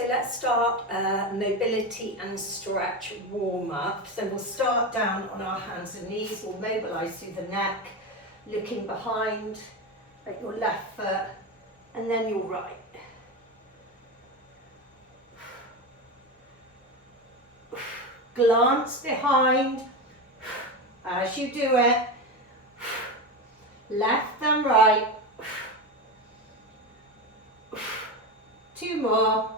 So let's start mobility and stretch warm up. So we'll start down on our hands and knees. We'll mobilise through the neck, looking behind at your left foot and then your right. Glance behind as you do it. Left and right. 2 more.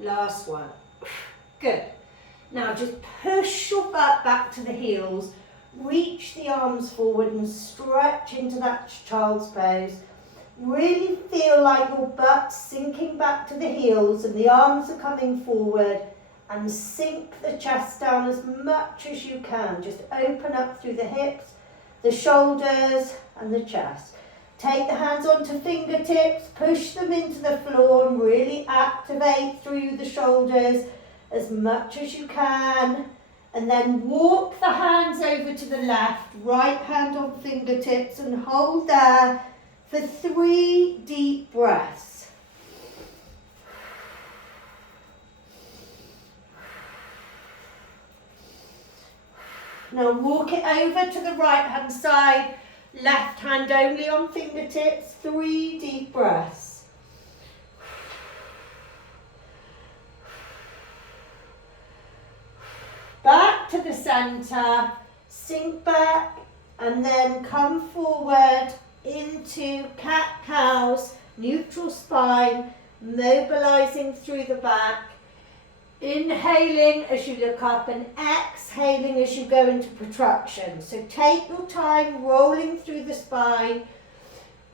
Last one. Good. Now just push your butt back to the heels. Reach the arms forward and stretch into that child's pose. Really feel like your butt's sinking back to the heels and the arms are coming forward, and sink the chest down as much as you can. Just open up through the hips, the shoulders and the chest. Take the hands onto fingertips, push them into the floor and really activate through the shoulders as much as you can. And then walk the hands over to the left, right hand on fingertips, and hold there for 3 deep breaths. Now walk it over to the right hand side, left hand only on fingertips, 3 deep breaths. Back to the centre, sink back and then come forward into cat-cows, neutral spine, mobilising through the back. Inhaling as you look up and exhaling as you go into protraction. So take your time rolling through the spine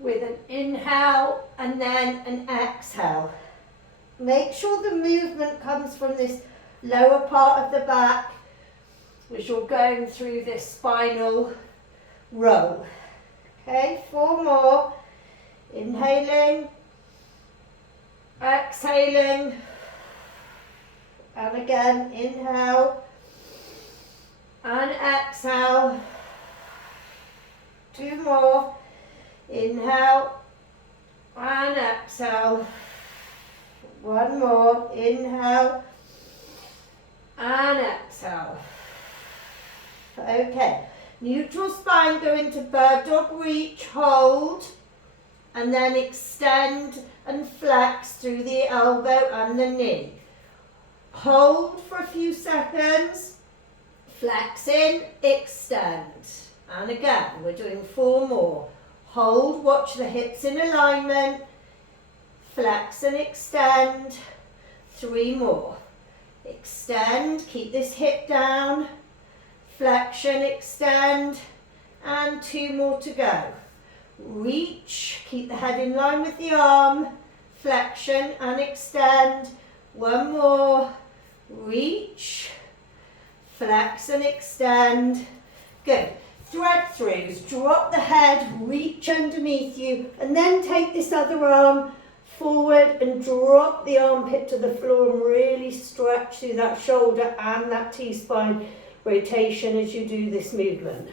with an inhale and then an exhale. Make sure the movement comes from this lower part of the back as you're going through this spinal roll. Okay, 4 more. Inhaling, exhaling. And again, inhale and exhale. 2 more. Inhale and exhale. 1 more. Inhale and exhale. Okay. Neutral spine, go into bird dog reach, hold, and then extend and flex through the elbow and the knee. Hold for a few seconds, flex in, extend. And again, we're doing 4 more. Hold, watch the hips in alignment, flex and extend. 3 more. Extend, keep this hip down, flexion, extend, and 2 more to go. Reach, keep the head in line with the arm, flexion and extend. 1 more. Reach, flex and extend. Good. Thread throughs, drop the head, reach underneath you, and then take this other arm forward and drop the armpit to the floor and really stretch through that shoulder and that T-spine rotation as you do this movement.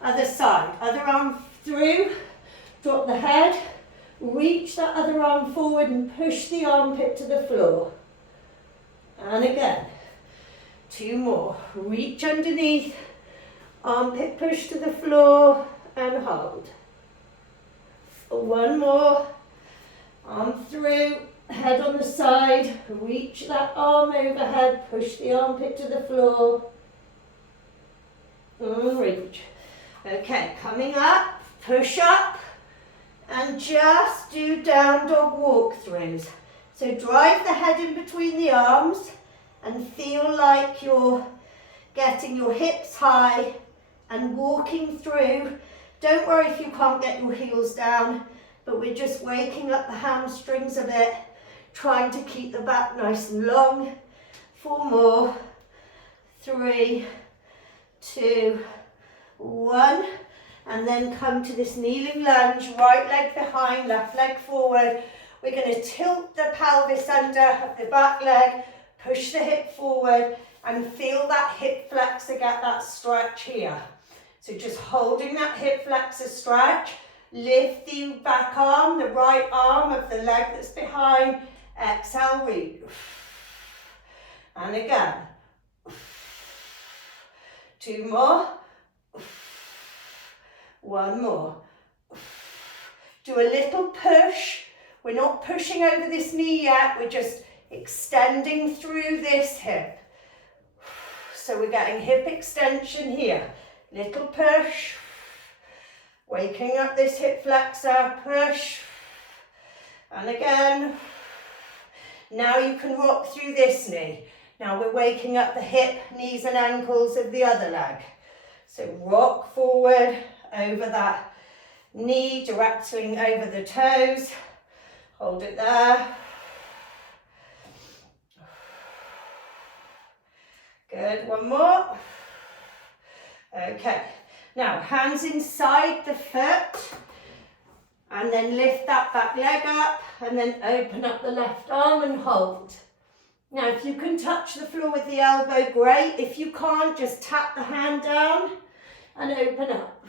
Other side, other arm through, drop the head, reach that other arm forward and push the armpit to the floor. And again, 2 more. Reach underneath, armpit push to the floor and hold. 1 more. Arm through, head on the side, reach that arm overhead, push the armpit to the floor. And reach. Okay, coming up, push up, and just do down dog walkthroughs. So drive the head in between the arms and feel like you're getting your hips high and walking through. Don't worry if you can't get your heels down, but we're just waking up the hamstrings a bit, trying to keep the back nice and long. 4 more. 3, 2, 1. And then come to this kneeling lunge, right leg behind, left leg forward. We're going to tilt the pelvis under the back leg, push the hip forward and feel that hip flexor get that stretch here. So just holding that hip flexor stretch, lift the back arm, the right arm of the leg that's behind, Exhale, reach. And again. 2 more. 1 more. Do a little push. We're not pushing over this knee yet, we're just extending through this hip. So we're getting hip extension here. Little push. Waking up this hip flexor, push. And again. Now you can rock through this knee. Now we're waking up the hip, knees and ankles of the other leg. So rock forward over that knee, directing over the toes. Hold it there. Good, 1 more. Okay, now hands inside the foot. And then lift that back leg up and then open up the left arm and hold. Now if you can touch the floor with the elbow, great. If you can't, just tap the hand down and open up.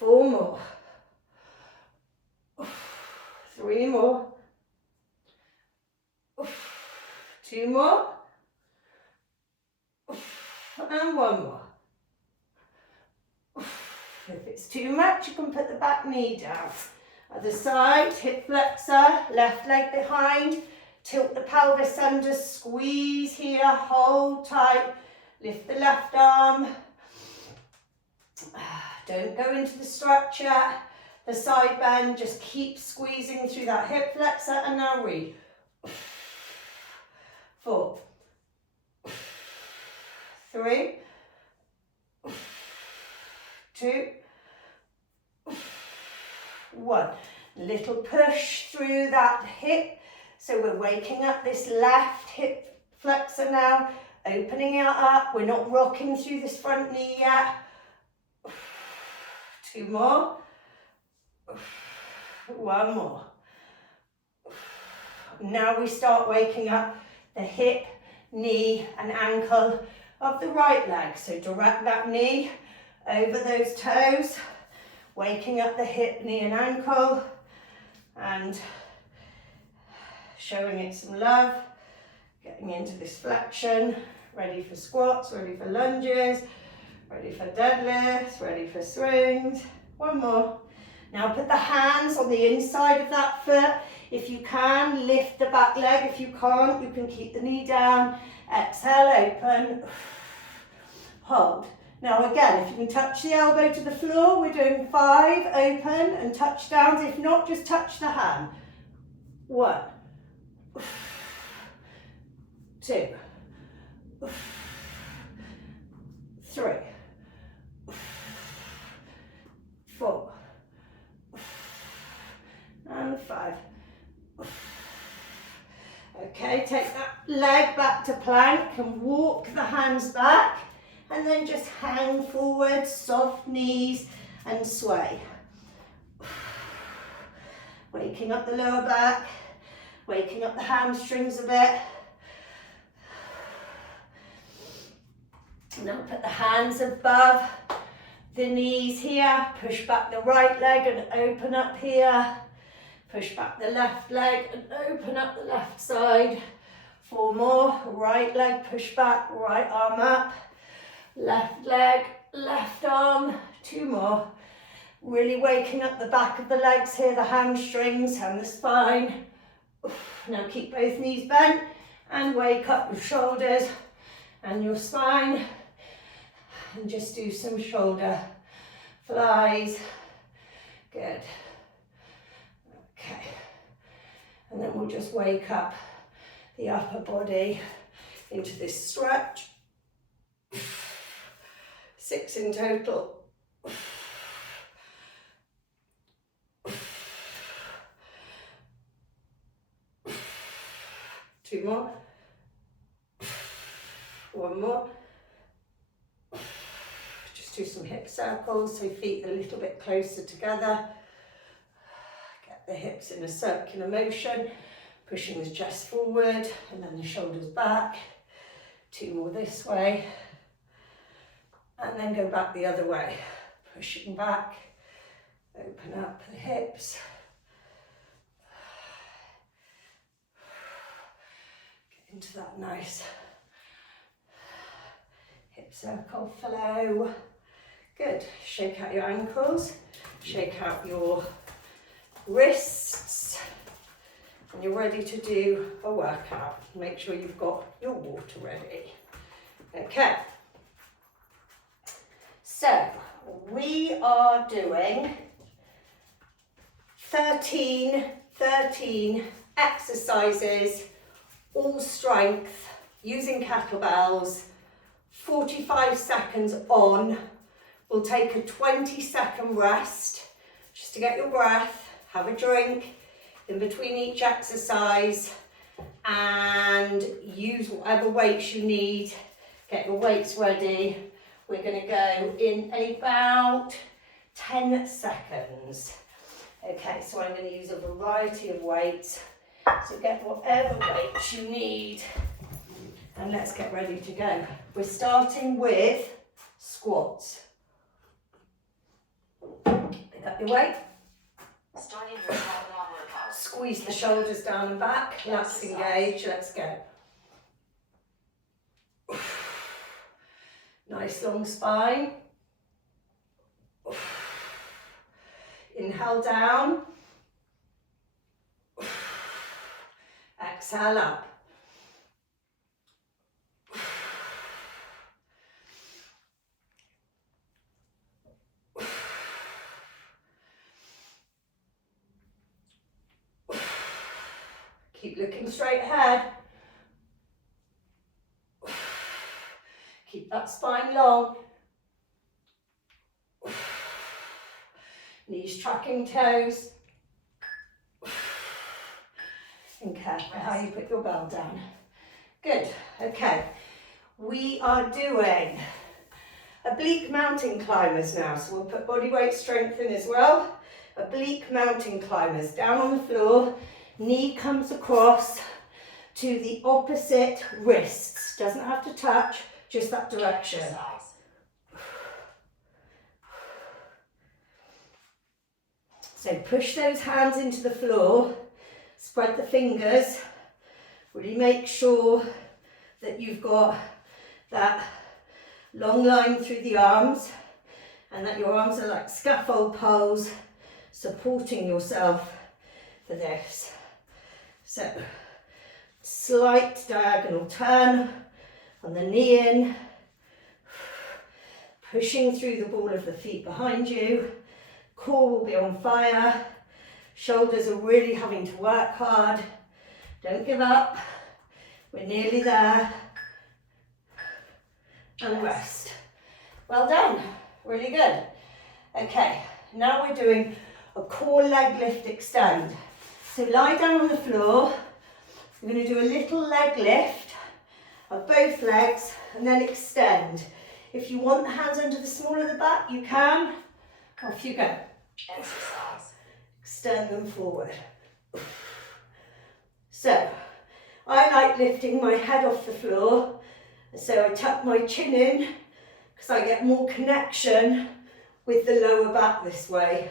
4 more. 3 more. 2 more. And 1 more. If it's too much, you can put the back knee down. Other side, hip flexor, left leg behind, tilt the pelvis under, squeeze here, hold tight, lift the left arm. Don't go into the stretch yet. The side bend, just keep squeezing through that hip flexor, and now read. 4, 3, 2, 1. Little push through that hip. So we're waking up this left hip flexor now, opening it up. We're not rocking through this front knee yet. 2 more. 1 more. Now we start waking up the hip, knee and ankle of the right leg. So direct that knee over those toes, waking up the hip, knee and ankle, and showing it some love, getting into this flexion, ready for squats, ready for lunges, ready for deadlifts, ready for swings. 1 more. Now put the hands on the inside of that foot. If you can, lift the back leg. If you can't, you can keep the knee down. Exhale, open, hold. Now again, if you can touch the elbow to the floor, we're doing 5, open and touch downs. If not, just touch the hand. 1, 2, 3, 4, and 5. Okay, take that leg back to plank and walk the hands back. And then just hang forward, soft knees and sway. Waking up the lower back, waking up the hamstrings a bit. Now put the hands above the knees here, push back the right leg and open up here. Push back the left leg and open up the left side. 4 more, right leg, push back, right arm up. Left leg, left arm, 2 more. Really waking up the back of the legs here, the hamstrings and the spine. Now keep both knees bent and wake up your shoulders and your spine. And just do some shoulder flies. Good. Okay. And then we'll just wake up the upper body into this stretch. 6 in total. 2 more. 1 more. Just do some hip circles, so feet a little bit closer together. Get the hips in a circular motion, pushing the chest forward and then the shoulders back. 2 more this way. And then go back the other way, pushing back, open up the hips. into that nice hip circle flow. Good. Shake out your ankles, shake out your wrists, and you're ready to do a workout. Make sure you've got your water ready. Okay. So we are doing 13 exercises, all strength, using kettlebells, 45 seconds on. We'll take a 20-second rest, just to get your breath, have a drink in between each exercise, and use whatever weights you need. Get your weights ready. We're going to go in about 10 seconds. Okay, so I'm going to use a variety of weights. So get whatever weights you need. And let's get ready to go. We're starting with squats. Pick up your weight. Starting your workout. Squeeze the shoulders down and back. Let's engage. Let's go. Nice long spine. Inhale down. Exhale up. Keep looking straight ahead. Keep that spine long. Knees tracking toes. And careful how you put your bell down. Good, okay. We are doing oblique mountain climbers now. So we'll put body weight strength in as well. Oblique mountain climbers, down on the floor. Knee comes across to the opposite wrists. Doesn't have to touch, just that direction. So push those hands into the floor, spread the fingers, really make sure that you've got that long line through the arms and that your arms are like scaffold poles supporting yourself for this. So slight diagonal turn on the knee in, pushing through the ball of the feet behind you. Core will be on fire. Shoulders are really having to work hard. Don't give up. We're nearly there. And rest. Well done. Really good. Okay, now we're doing a core leg lift extend. So lie down on the floor. We're going to do a little leg lift of both legs and then extend. If you want the hands under the small of the back, you can. Off you go. Exercise. Extend them forward. So, I like lifting my head off the floor. So I tuck my chin in because I get more connection with the lower back this way.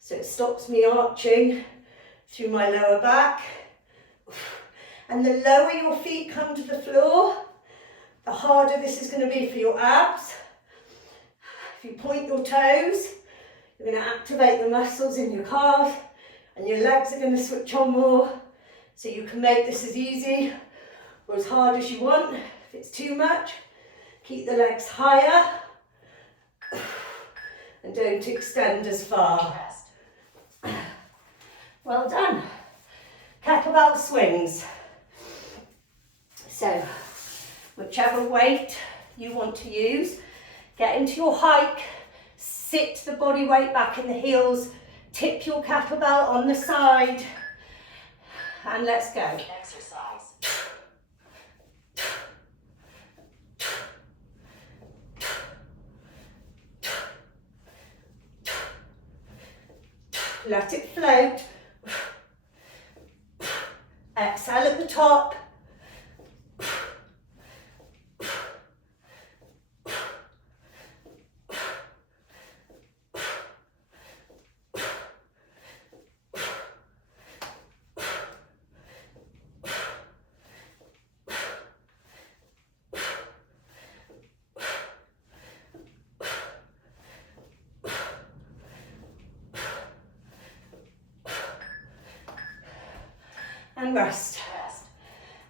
So it stops me arching through my lower back. And the lower your feet come to the floor, the harder this is going to be for your abs. If you point your toes, you're going to activate the muscles in your calf and your legs are going to switch on more. So you can make this as easy or as hard as you want. If it's too much, keep the legs higher and don't extend as far. Well done. Kettlebell swings. So, whichever weight you want to use, get into your hike, sit the body weight back in the heels, tip your kettlebell on the side, and let's go. Exercise. Let it float. Exhale at the top. and rest. Rest.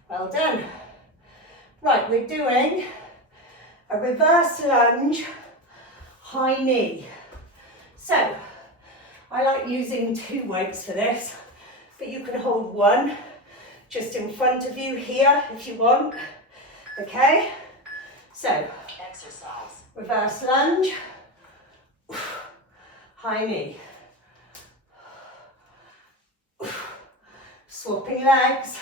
Well done. Right, we're doing a reverse lunge, high knee. So, I like using 2 weights for this, but you can hold one just in front of you here if you want. Okay? So, Exercise. reverse lunge, high knee. Swapping legs.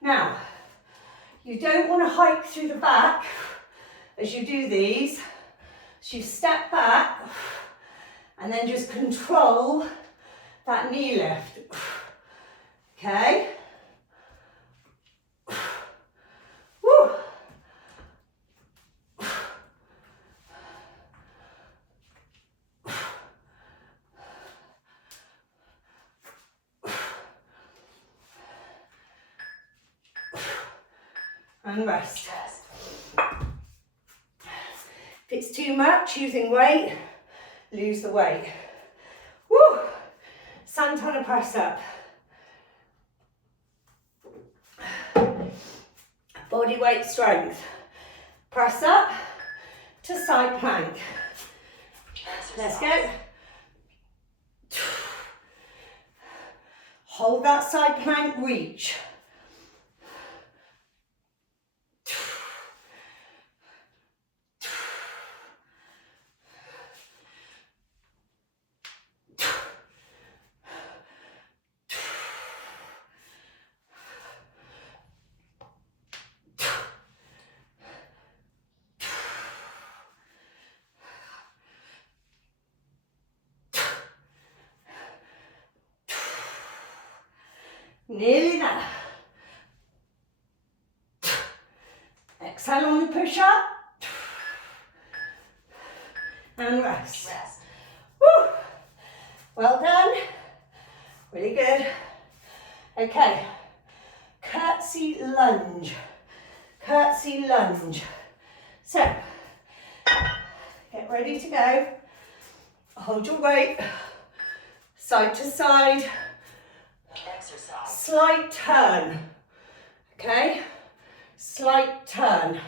Now, you don't want to hike through the back as you do these. So you step back and then just control that knee lift. Okay? Woo. And rest. Rest. If it's too much using weight, lose the weight. Woo! Santana press up. Body weight strength. Press up to side plank. Let's go. Hold that side plank, reach. Nearly there. Exhale on the push up. And rest. Rest. Woo! Well done. Really good. Okay. Curtsy lunge. Curtsy lunge. So, get ready to go. Hold your weight. Side to side. Exercise. Slight turn, okay? Slight turn.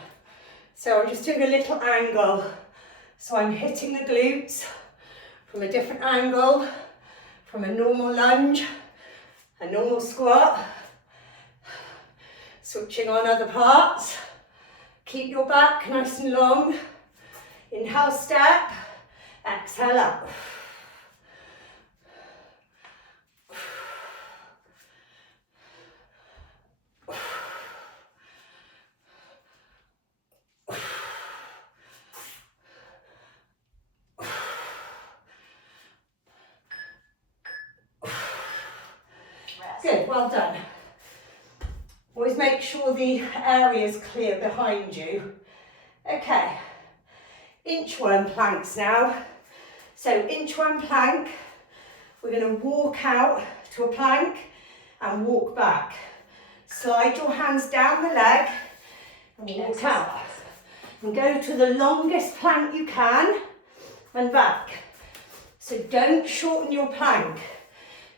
So I'm just doing a little angle. So I'm hitting the glutes from a different angle, from a normal lunge, a normal squat. Switching on other parts. Keep your back nice and long. Inhale, step. Exhale, up. Good, well done. Always make sure the area is clear behind you. Okay, inchworm planks now. So inchworm plank, we're going to walk out to a plank and walk back. Slide your hands down the leg and walk out. And go to the longest plank you can and back. So don't shorten your plank.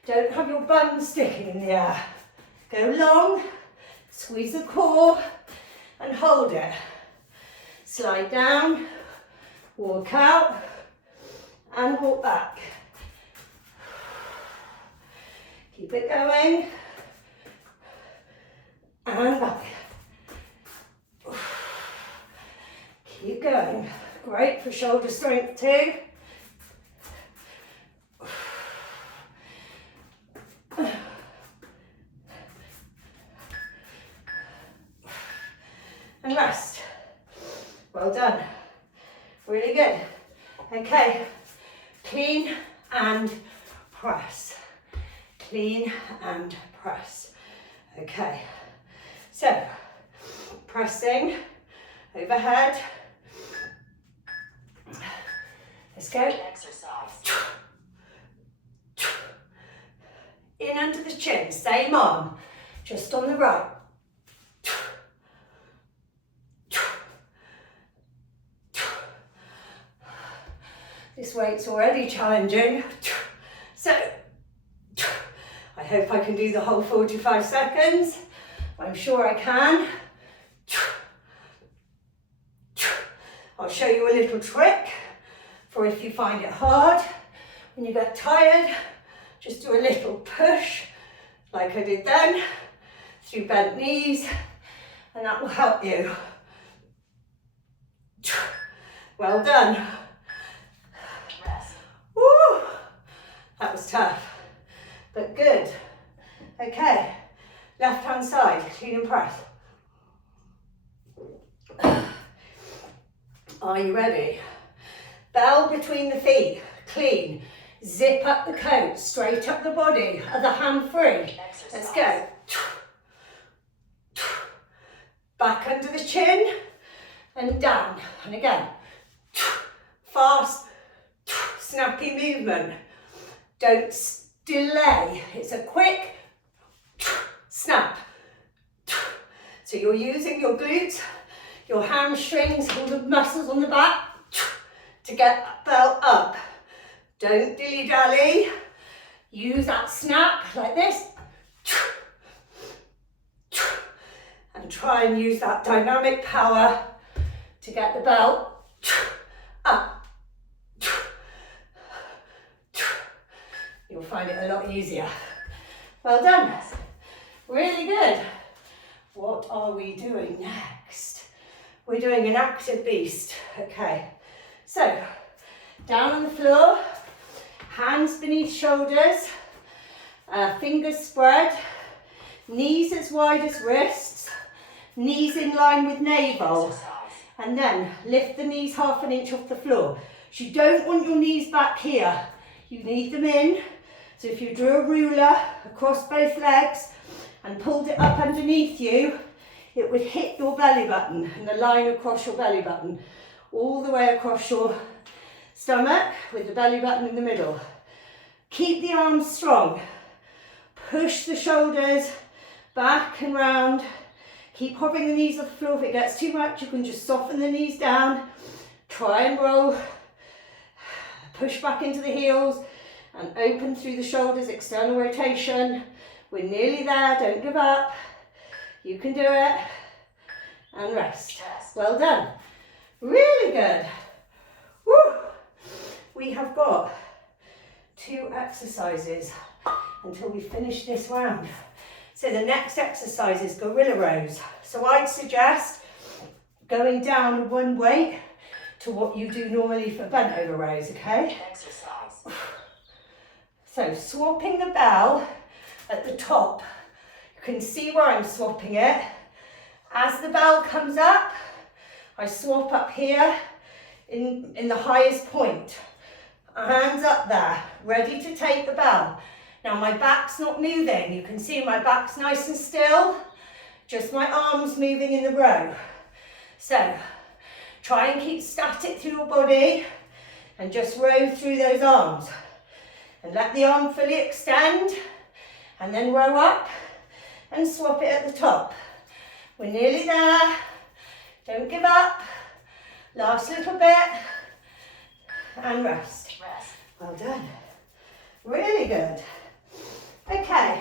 Don't have your bum sticking in the air. Go long, squeeze the core and hold it. Slide down, walk out and walk back. Keep it going and back. Keep going. Great for shoulder strength too. And rest. Well done. Really good. Okay. Clean and press. Clean and press. Okay. So, pressing overhead. Let's go. Exercise. In under the chin, same arm, just on the right. This weight's already challenging. So, hope I can do the whole 45 seconds. I'm sure I can. I'll show you a little trick for if you find it hard. When you get tired, just do a little push, like I did then, through bent knees, and that will help you. Well done. Rest. Woo! That was tough, but good. Okay, left hand side, clean and press. Are you ready? Bell between the feet, clean. Zip up the coat, straight up the body, other hand free. Let's go. Back under the chin and down. And again, fast, snappy movement. Don't delay. It's a quick snap. So you're using your glutes, your hamstrings, all the muscles on the back to get that belt up. Don't dilly-dally. Use that snap like this. And try and use that dynamic power to get the belt up. You'll find it a lot easier. Well done. Really good. What are we doing next? We're doing an active beast. Okay, so down on the floor, hands beneath shoulders, fingers spread, knees as wide as wrists, knees in line with navel, and then lift the knees half an inch off the floor. So you don't want your knees back here, you need them in. So if you drew a ruler across both legs and pulled it up underneath you, it would hit your belly button and the line across your belly button, all the way across your stomach with the belly button in the middle. Keep the arms strong. Push the shoulders back and round. Keep hovering the knees off the floor. If it gets too much, you can just soften the knees down. Try and roll. Push back into the heels and open through the shoulders, external rotation. We're nearly there, don't give up. You can do it. And rest. Well done. Really good. Woo. We have got 2 exercises until we finish this round. So the next exercise is gorilla rows. So I'd suggest going down one weight to what you do normally for bent over rows, okay? Exercise. So swapping the bell at the top. You can see where I'm swapping it. As the bell comes up, I swap up here in the highest point. Hands up there, ready to take the bell. Now my back's not moving. You can see my back's nice and still. Just my arms moving in the row. So try and keep static through your body and just row through those arms. And let the arm fully extend and then row up and swap it at the top. We're nearly there. Don't give up. Last little bit. And rest. Well done. Really good. Okay.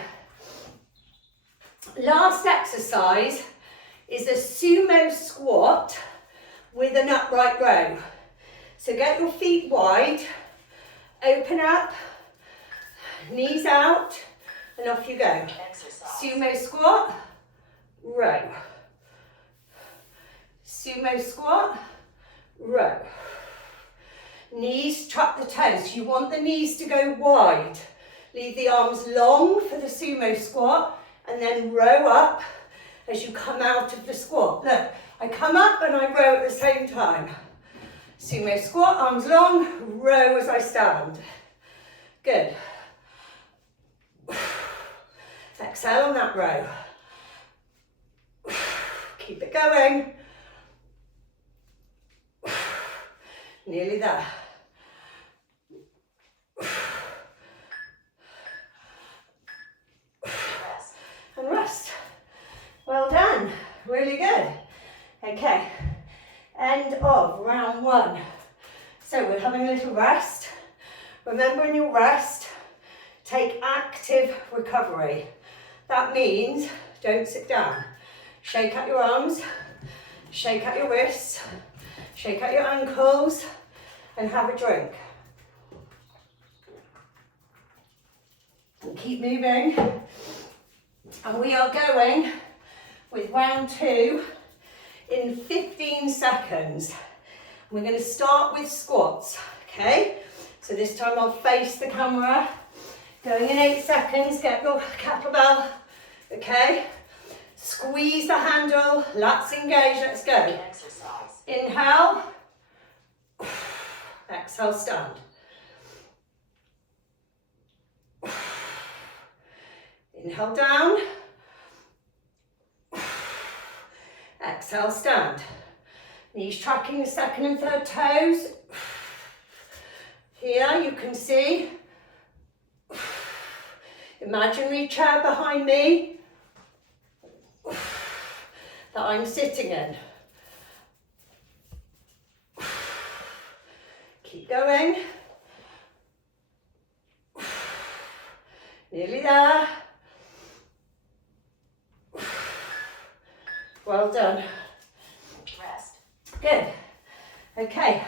Last exercise is a sumo squat with an upright row. So get your feet wide, open up, knees out, and off you go. Exercise. Sumo squat, row. Sumo squat, row. Knees tuck the toes. You want the knees to go wide. Leave the arms long for the sumo squat and then row up as you come out of the squat. Look, I come up and I row at the same time. Sumo squat, arms long, row as I stand. Good. Exhale on that row. Keep it going. Nearly there. And rest. Well done. Really good. Okay. End of round 1. So we're having a little rest. Remember in your rest take active recovery. That means don't sit down. Shake out your arms, shake out your wrists, shake out your ankles, and have a drink. And keep moving. And we are going with round 2 in 15 seconds. We're going to start with squats, okay? So this time I'll face the camera. Going in 8 seconds, get your kettlebell, okay? Squeeze the handle, lats engage, let's go. Exercise. Inhale, exhale, stand. Inhale down, exhale, stand. Knees tracking the second and third toes. Here you can see imaginary chair behind me that I'm sitting in. Keep going. Nearly there. Well done. Rest. Good. Okay,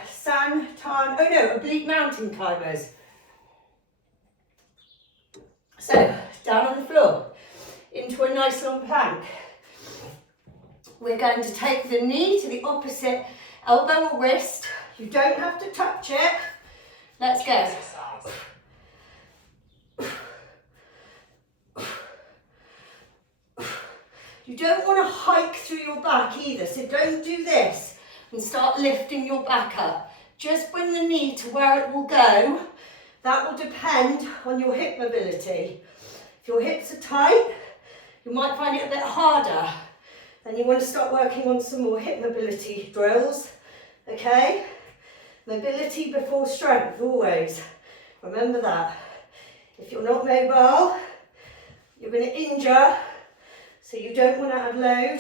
oblique mountain climbers. So, down on the floor, into a nice long plank. We're going to take the knee to the opposite elbow or wrist. You don't have to touch it. Let's go. Exercise. You don't want to hike through your back either, so don't do this and start lifting your back up. Just bring the knee to where it will go. That will depend on your hip mobility. If your hips are tight, you might find it a bit harder. Then you want to start working on some more hip mobility drills, okay? Mobility before strength, always. Remember that. If you're not mobile, you're going to injure. So you don't want to add load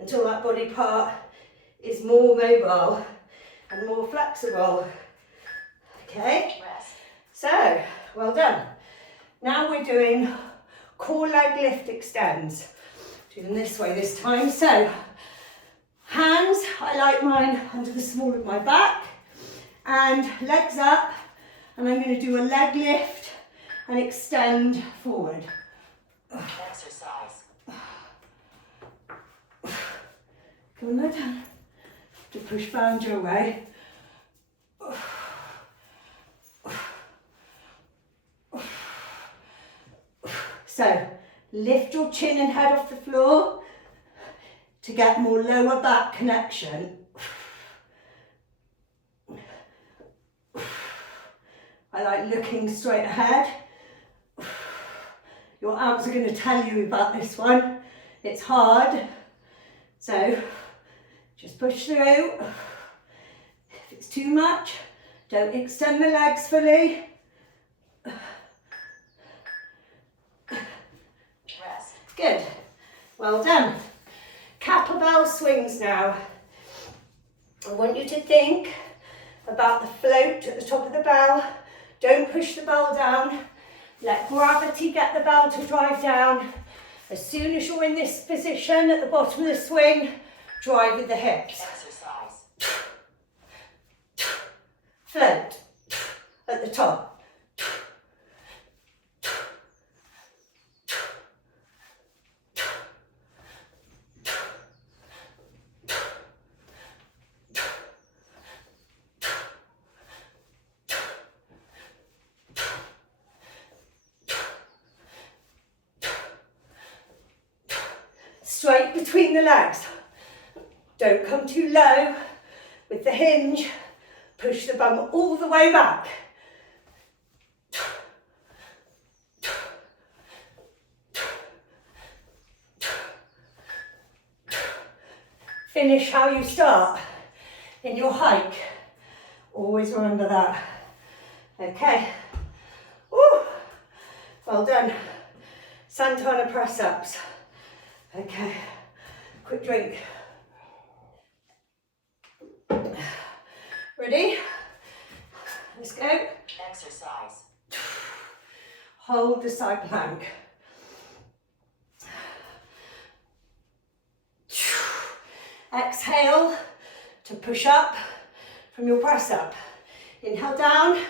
until that body part is more mobile and more flexible. Okay? Rest. So, well done. Now we're doing core leg lift extends. Do them this way this time. So, hands, I like mine under the small of my back, and legs up, and I'm going to do a leg lift and extend forward. Exercise. Come on, lie down. To push banjo away. So, lift your chin and head off the floor to get more lower back connection. I like looking straight ahead. Your abs are going to tell you about this one. It's hard. So, just push through. If it's too much, don't extend the legs fully. Rest. Good. Well done. Kettlebell swings now. I want you to think about the float at the top of the bell. Don't push the bell down. Let gravity get the bell to drive down. As soon as you're in this position at the bottom of the swing, drive with the hips. Exercise. Float at the top. Straight between the legs. Don't come too low with the hinge. Push the bum all the way back. Finish how you start in your hike. Always remember that. Okay. Woo. Well done. Santana press-ups. Okay. Quick drink. Ready? Let's go. Exercise. hold the side plank. Exhale to push up from your press up. Inhale down,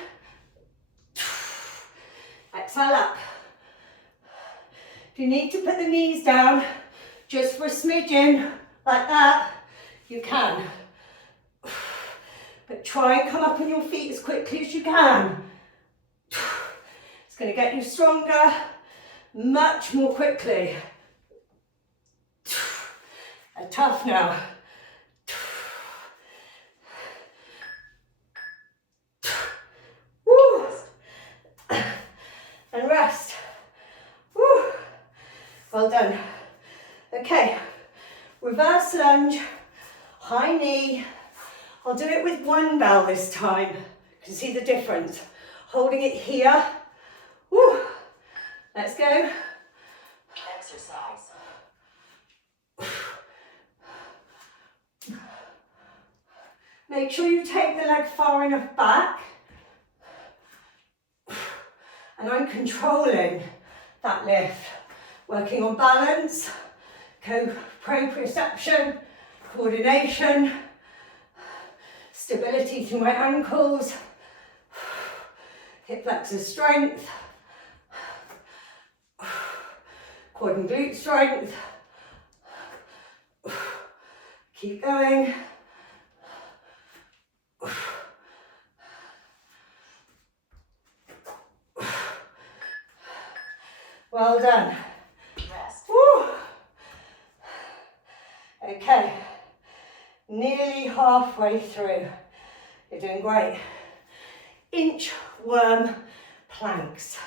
exhale up. If you need to put the knees down just for a smidgen like that, you can. But try and come up on your feet as quickly as you can. It's going to get you stronger much more quickly. Tough now. Woo. And rest. Woo. Well done. Okay, reverse lunge, high knee. I'll do it with one bell this time. You can see the difference. Holding it here. Woo. Let's go. Exercise. Make sure you take the leg far enough back. And I'm controlling that lift. Working on balance, proprioception, coordination, stability through my ankles, hip flexor strength, quad and glute strength. Keep going. Well done. Rest. Woo. Okay, nearly halfway through. You're doing great. Inchworm planks.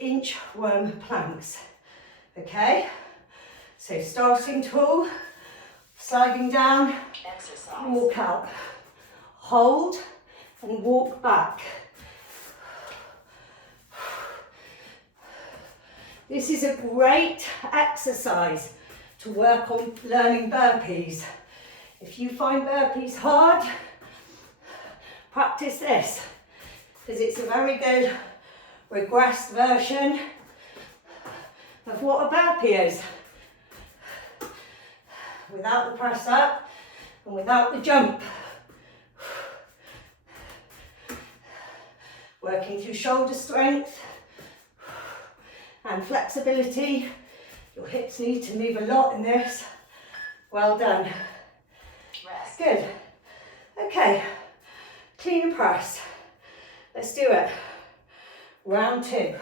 Inchworm planks. Okay, so starting tall, sliding down, Exercise. walk out, hold and walk back. This is a great exercise to work on learning burpees. If you find burpees hard, practice this, because it's a very good regressed version of what a burpee is. Without the press up and without the jump. Working through shoulder strength and flexibility. Your hips need to move a lot in this. Well done. Rest. Good. Okay, clean and press. Let's do it. Round 2.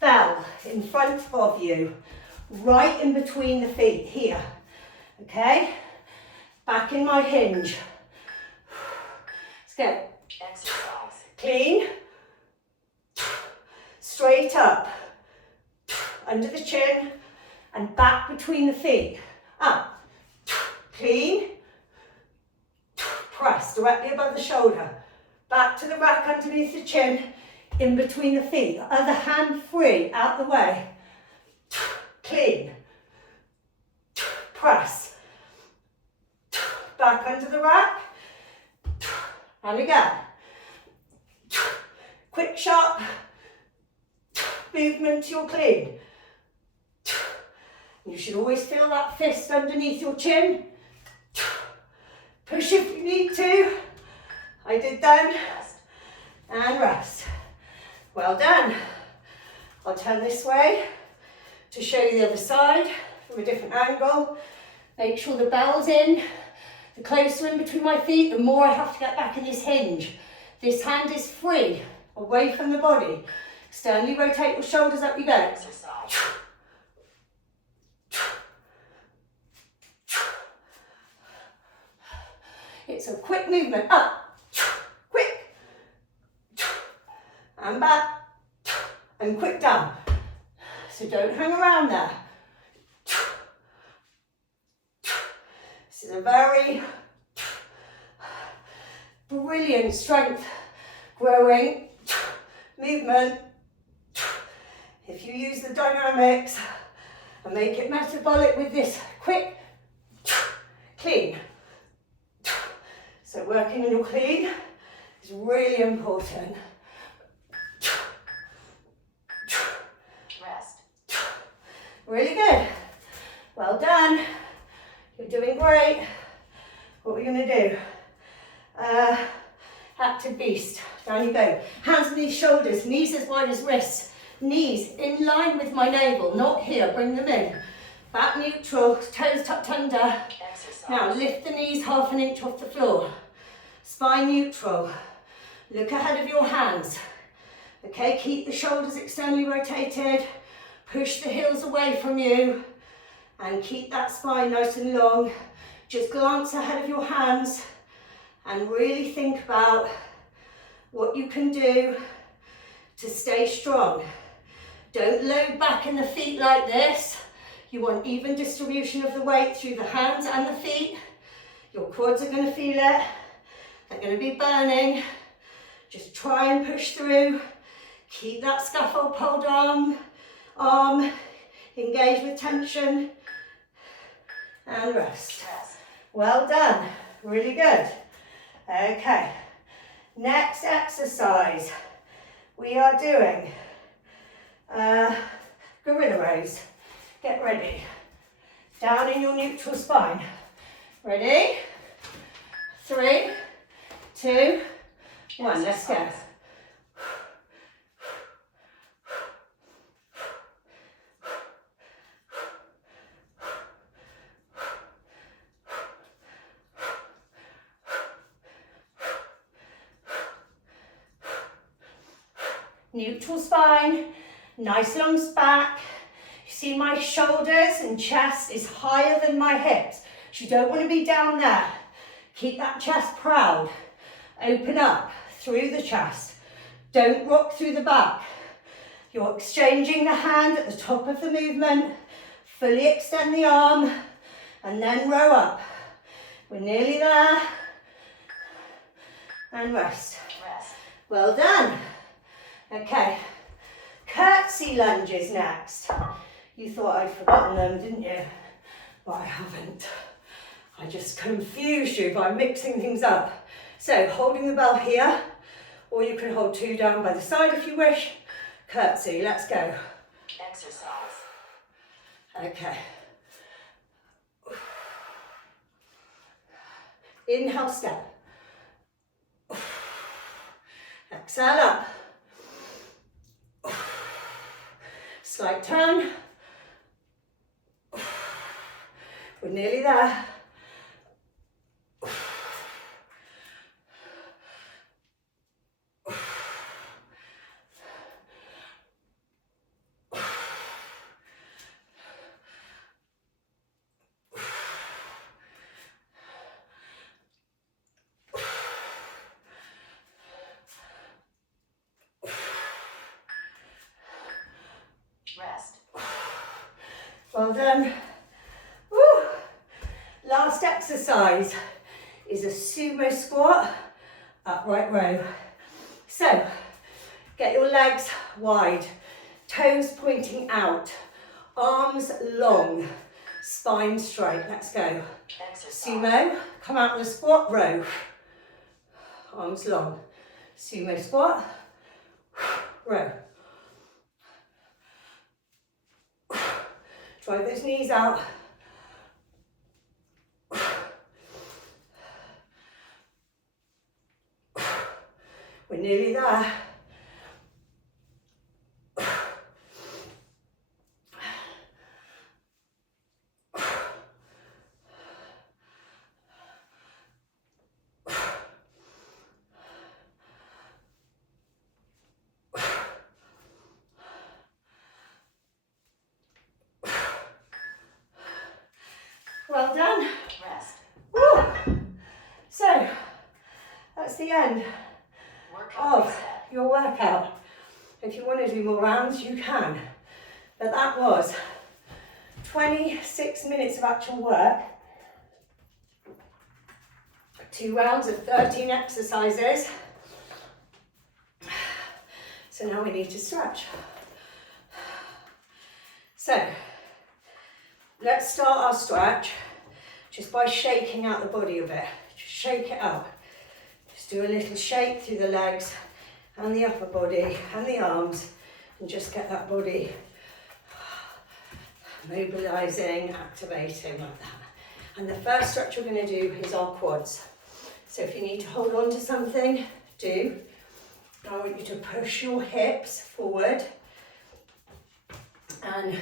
Bell in front of you, right in between the feet, here. Okay? Back in my hinge. Let's go. Exercise. Clean. Straight up. Under the chin and back between the feet. Up. Clean. Press directly above the shoulder. Back to the rack underneath the chin, in between the feet. Other hand free, out the way. Clean. Press. Back under the rack. And again. Quick, sharp movement, you're clean. You should always feel that fist underneath your chin. Push if you need to. I did then. Rest. And rest. Well done. I'll turn this way to show you the other side from a different angle. Make sure the bell's in. The closer in between my feet, the more I have to get back in this hinge. This hand is free, away from the body. Externally rotate your shoulders, up you go. Exercise. It's a quick movement, up, quick, and back, and quick down. So don't hang around there. This is a very brilliant strength growing movement. If you use the dynamics and make it metabolic with this quick, clean. So working on your clean is really important. Really good. Well done. You're doing great. What we're going to do, active beast. Down you go. Hands beneath shoulders, knees as wide as wrists. Knees in line with my navel, not here. Bring them in. Back neutral, toes tucked under. Exercise. Now lift the knees half an inch off the floor. Spine neutral. Look ahead of your hands. Okay, keep the shoulders externally rotated. Push the heels away from you. And keep that spine nice and long. Just glance ahead of your hands and really think about what you can do to stay strong. Don't load back in the feet like this. You want even distribution of the weight through the hands and the feet. Your quads are going to feel it. They're going to be burning. Just try and push through. Keep that scaffold pulled arm. Engage with tension. And rest. Well done. Really good. Okay. Next exercise. We are doing gorilla rows. Get ready. Down in your neutral spine. Ready? 3, 2, 1. Let's go. Neutral spine, nice long back. You see my shoulders and chest is higher than my hips. So you don't want to be down there. Keep that chest proud. Open up through the chest. Don't rock through the back. You're exchanging the hand at the top of the movement. Fully extend the arm and then row up. We're nearly there. And rest. Well done. Okay, curtsy lunges next. You thought I'd forgotten them, didn't you? But I haven't. I just confused you by mixing things up. So, holding the bell here, or you can hold 2 down by the side if you wish. Curtsy, let's go. Exercise. Okay. Inhale, step. Exhale up. Slight turn. We're nearly there. Rest. Well done. Woo. Last exercise is a sumo squat, upright row. So, get your legs wide, toes pointing out, arms long, spine straight. Let's go. Exercise. Sumo, come out in a squat row. Arms long. Sumo squat, row. Drive those knees out. We're nearly there. Well done. Rest. Woo. So, that's the end Workout of reset. your workout. If you want to do more rounds, you can. But that was 26 minutes of actual work, 2 rounds of 13 exercises. So now we need to stretch. So, let's start our stretch just by shaking out the body a bit. Just shake it up. Just do a little shake through the legs and the upper body and the arms and just get that body mobilizing, activating like that. And the first stretch we're going to do is our quads. So if you need to hold on to something, do. I want you to push your hips forward and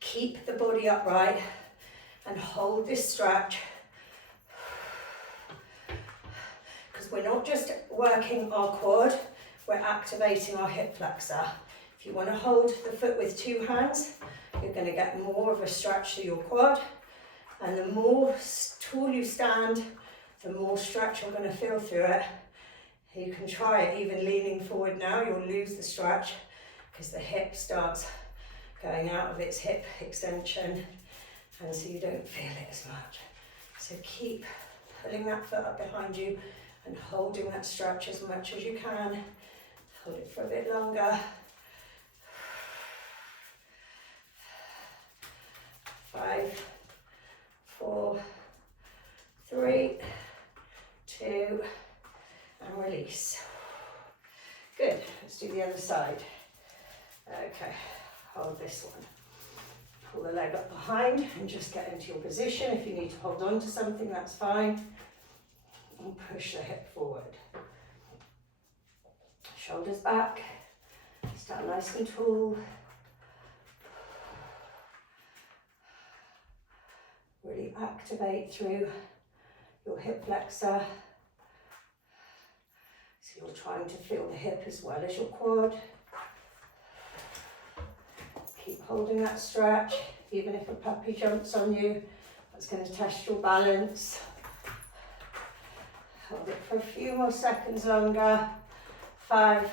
keep the body upright and hold this stretch, because we're not just working our quad, we're activating our hip flexor. If you want to hold the foot with 2 hands, you're going to get more of a stretch to your quad, and the more tall you stand, the more stretch you're going to feel through it. You can try it even leaning forward now, you'll lose the stretch because the hip starts going out of its hip extension, and so you don't feel it as much. So keep pulling that foot up behind you and holding that stretch as much as you can. Hold it for a bit longer. 5, 4, 3, 2, and release. Good, let's do the other side. Okay, hold this one. Pull the leg up behind and just get into your position. If you need to hold on to something, that's fine. And push the hip forward. Shoulders back, stand nice and tall. Really activate through your hip flexor. So you're trying to feel the hip as well as your quad. Keep holding that stretch, even if a puppy jumps on you, that's going to test your balance. Hold it for a few more seconds longer. 5,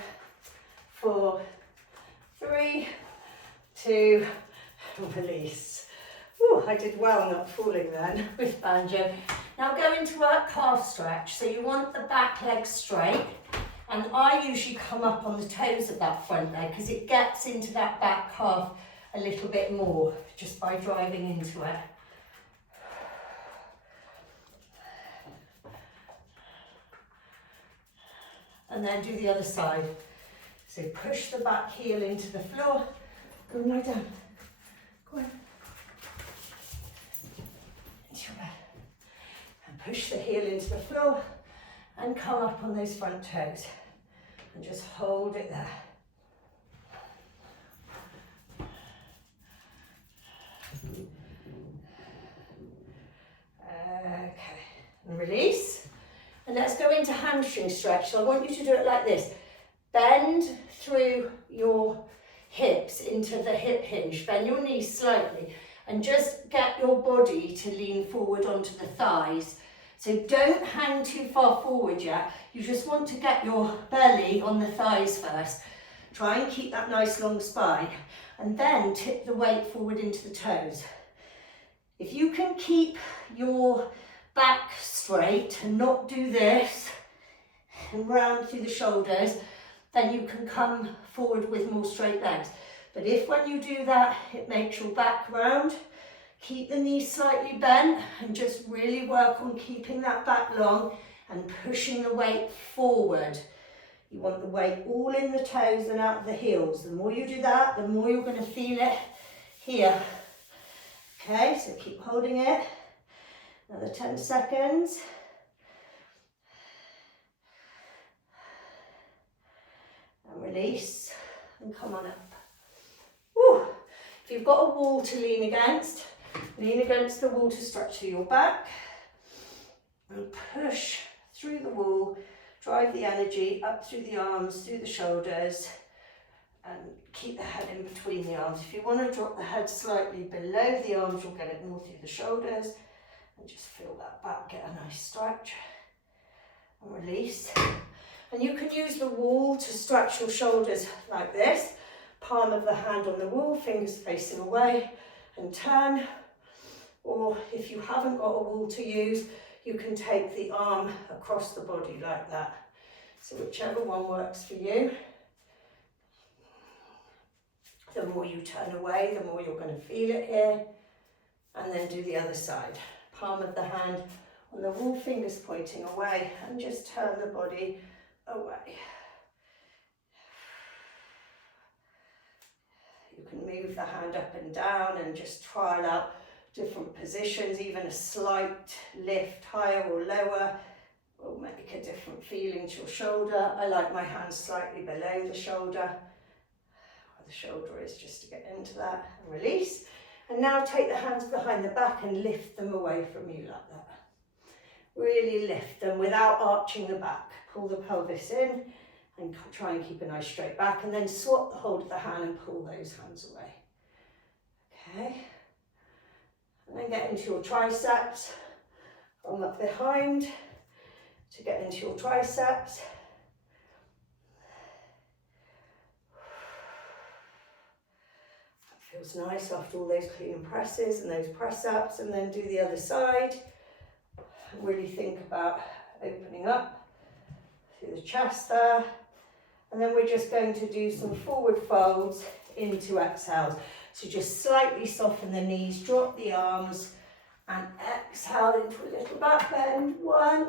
4, 3, 2, release. Ooh, I did well not falling then with banjo. Now go into a calf stretch. So you want the back leg straight, and I usually come up on the toes of that front leg because it gets into that back calf a little bit more just by driving into it. And then do the other side. So push the back heel into the floor. Go and lie down. Go on. Into your bed. And push the heel into the floor and come up on those front toes. And just hold it there. Okay, and release. And let's go into hamstring stretch. So I want you to do it like this. Bend through your hips into the hip hinge. Bend your knees slightly and just get your body to lean forward onto the thighs. So don't hang too far forward yet. You just want to get your belly on the thighs first. Try and keep that nice long spine, and then tip the weight forward into the toes. If you can keep your back straight and not do this and round through the shoulders, then you can come forward with more straight legs. But if when you do that, it makes your back round, keep the knees slightly bent and just really work on keeping that back long and pushing the weight forward. You want the weight all in the toes and out of the heels. The more you do that, the more you're going to feel it here. Okay, so keep holding it. Another 10 seconds. And release and come on up. Woo. If you've got a wall to lean against the wall to stretch through your back and push through the wall. Drive the energy up through the arms, through the shoulders, and keep the head in between the arms. If you want to drop the head slightly below the arms, you'll get it more through the shoulders. And just feel that back, get a nice stretch. And release. And you can use the wall to stretch your shoulders like this. Palm of the hand on the wall, fingers facing away, and turn. Or if you haven't got a wall to use, you can take the arm across the body like that. So whichever one works for you. The more you turn away, the more you're going to feel it here. And then do the other side. Palm of the hand on the wall, fingers pointing away, and just turn the body away. You can move the hand up and down and just trial out different positions. Even a slight lift higher or lower will make a different feeling to your shoulder. I like my hands slightly below the shoulder. Where the shoulder is, just to get into that and release. And now take the hands behind the back and lift them away from you like that. Really lift them without arching the back. Pull the pelvis in and try and keep a nice straight back, and then swap the hold of the hand and pull those hands away. Okay. And then get into your triceps. Arm up behind to get into your triceps. That feels nice after all those clean presses and those press ups, and then do the other side. Really think about opening up through the chest there. And then we're just going to do some forward folds into exhales. So just slightly soften the knees, drop the arms, and exhale into a little back bend. 1.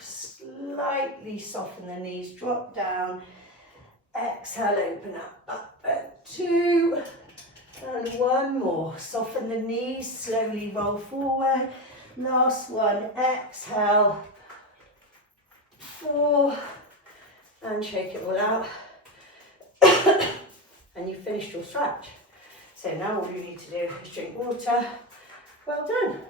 Slightly soften the knees, drop down. Exhale, open up, back bend. 2. And 1 more. Soften the knees, slowly roll forward. Last one, exhale. 4. And shake it all out. And you've finished your stretch. So now all you need to do is drink water. Well done.